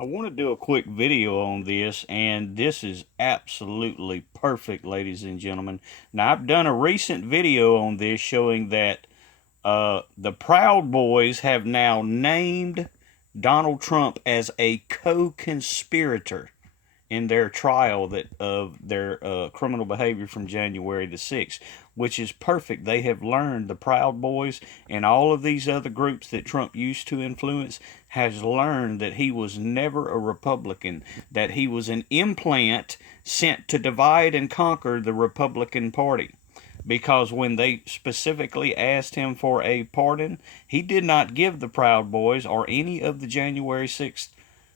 I want to do a quick video on this, and this is absolutely perfect, ladies and gentlemen. Now, I've done a recent video on this showing that the Proud Boys have now named Donald Trump as a co-conspirator in their trial of their criminal behavior from January the 6th, which is perfect. They have learned, the Proud Boys and all of these other groups that Trump used to influence has learned that he was never a Republican, that he was an implant sent to divide and conquer the Republican Party. Because when they specifically asked him for a pardon, he did not give the Proud Boys or any of the January 6th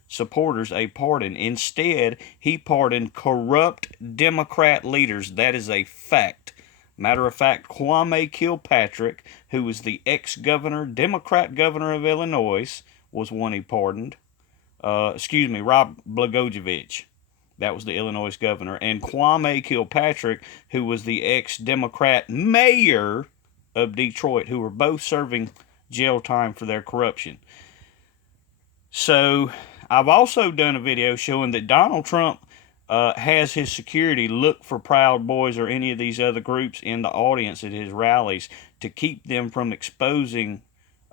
supporters a pardon. Instead, he pardoned corrupt Democrat leaders. That is a fact. Matter of fact, Kwame Kilpatrick, who was the ex-governor, Democrat governor of Illinois, was one he pardoned. Rod Blagojevich. That was the Illinois governor. And Kwame Kilpatrick, who was the ex-Democrat mayor of Detroit, who were both serving jail time for their corruption. So I've also done a video showing that Donald Trump has his security look for Proud Boys or any of these other groups in the audience at his rallies to keep them from exposing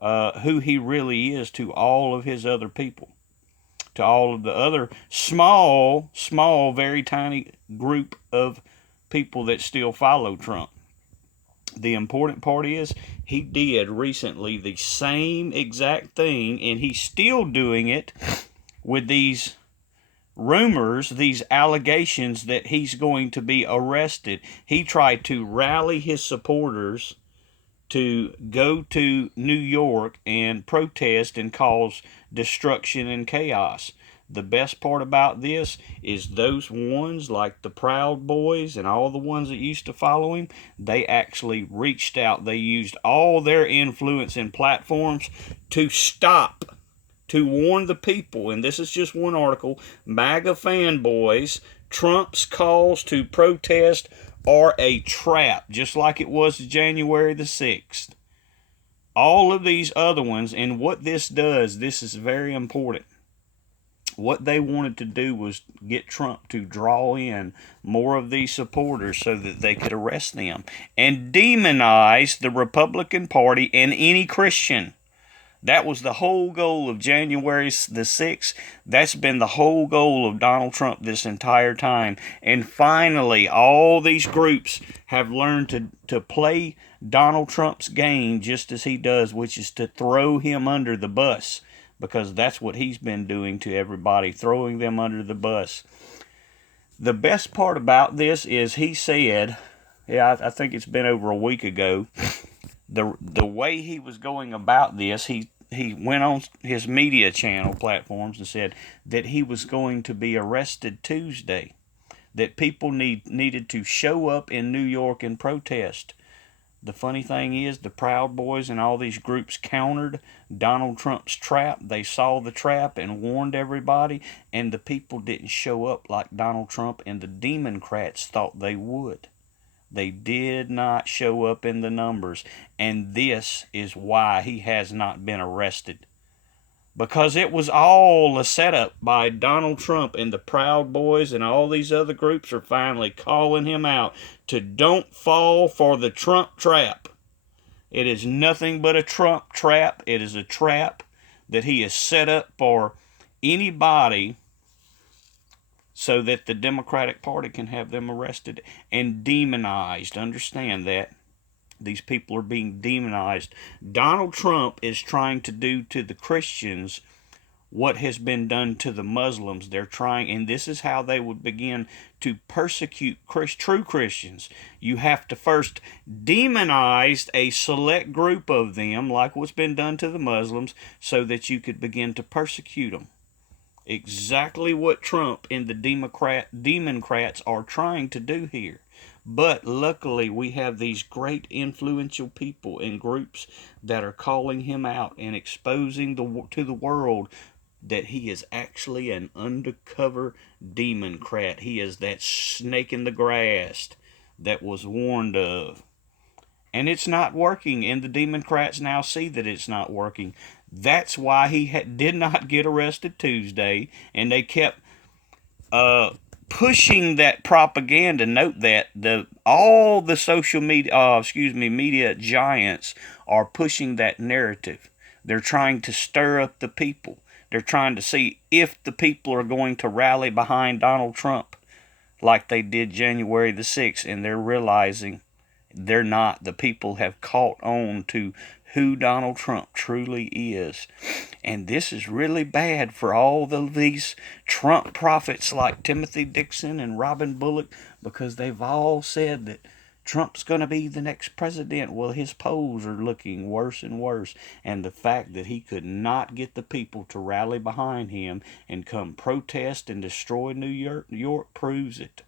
who he really is to all of his other people, to all of the other small, very tiny group of people that still follow Trump. The important part is he did recently the same exact thing, and he's still doing it with these rumors, these allegations that he's going to be arrested. He tried to rally his supporters to go to New York and protest and cause destruction and chaos. The best part about this is those ones like the Proud Boys and all the ones that used to follow him, they actually reached out. They used all their influence and platforms to stop, to warn the people, and this is just one article, MAGA fanboys, Trump's calls to protest are a trap, just like it was January the 6th. All of these other ones, and what this does, this is very important. What they wanted to do was get Trump to draw in more of these supporters so that they could arrest them and demonize the Republican Party and any Christian. That was the whole goal of January the 6th. That's been the whole goal of Donald Trump this entire time. And finally, all these groups have learned to play Donald Trump's game just as he does, which is to throw him under the bus, because that's what he's been doing to everybody, throwing them under the bus. The best part about this is he said, I think it's been over a week ago, the way he was going about this, he went on his media channel platforms and said that he was going to be arrested Tuesday, that people needed to show up in New York and protest. The funny thing is, the Proud Boys and all these groups countered Donald Trump's trap. They saw the trap and warned everybody, and the people didn't show up like Donald Trump and the Democrats thought they would. They did not show up in the numbers, and this is why he has not been arrested. Because it was all a setup by Donald Trump, and the Proud Boys and all these other groups are finally calling him out to don't fall for the Trump trap. It is nothing but a Trump trap. It is a trap that he has set up for anybody so that the Democratic Party can have them arrested and demonized. Understand that. These people are being demonized. Donald Trump is trying to do to the Christians what has been done to the Muslims. They're trying, and this is how they would begin to persecute true Christians. You have to first demonize a select group of them, like what's been done to the Muslims, so that you could begin to persecute them. Exactly what Trump and the Democrats are trying to do here. But luckily, we have these great influential people and groups that are calling him out and exposing to the world that he is actually an undercover Democrat. He is that snake in the grass that was warned of. And it's not working, and the Democrats now see that it's not working. That's why he did not get arrested Tuesday, and they kept uh, pushing that propaganda. Note that all the social media, media giants are pushing that narrative. They're trying to stir up the people. They're trying to see if the people are going to rally behind Donald Trump like they did January the 6th, and they're realizing they're not. The people have caught on to who Donald Trump truly is. And this is really bad for all of these Trump prophets like Timothy Dixon and Robin Bullock, because they've all said that Trump's going to be the next president. Well, his polls are looking worse and worse. And the fact that he could not get the people to rally behind him and come protest and destroy New York proves it.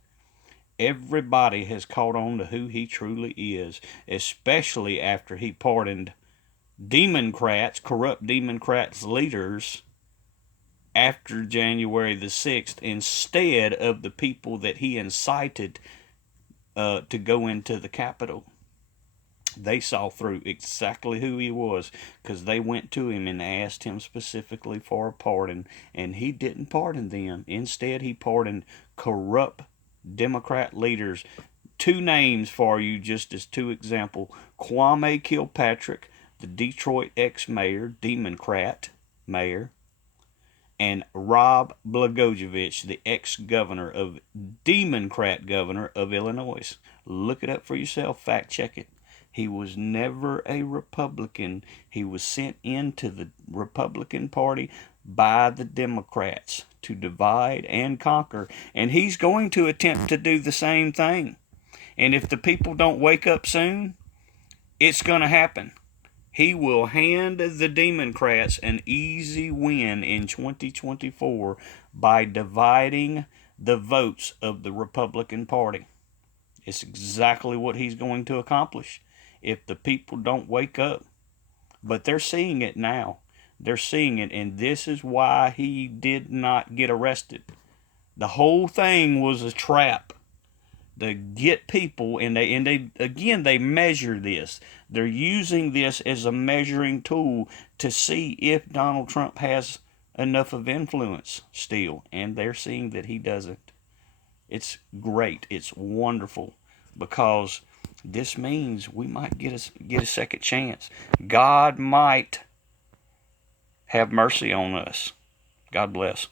Everybody has caught on to who he truly is, especially after he pardoned Democrats, corrupt Democrats leaders after January the 6th, instead of the people that he incited to go into the Capitol. They saw through exactly who he was, because they went to him and asked him specifically for a pardon, and he didn't pardon them. Instead, he pardoned corrupt Democrat leaders. Two names for you, just as two examples: Kwame Kilpatrick, the Detroit ex-mayor, Democrat mayor, and Rod Blagojevich, the ex-governor of Democrat governor of Illinois. Look it up for yourself. Fact check it. He was never a Republican. He was sent into the Republican Party by the Democrats to divide and conquer. And he's going to attempt to do the same thing. And if the people don't wake up soon, it's going to happen. He will hand the Democrats an easy win in 2024 by dividing the votes of the Republican Party. It's exactly what he's going to accomplish if the people don't wake up. But they're seeing it now. They're seeing it, and this is why he did not get arrested. The whole thing was a trap to get people, and they measure this. They're using this as a measuring tool to see if Donald Trump has enough of influence still, and they're seeing that he doesn't. It's great. It's wonderful, because this means we might get a second chance. God might have mercy on us. God bless.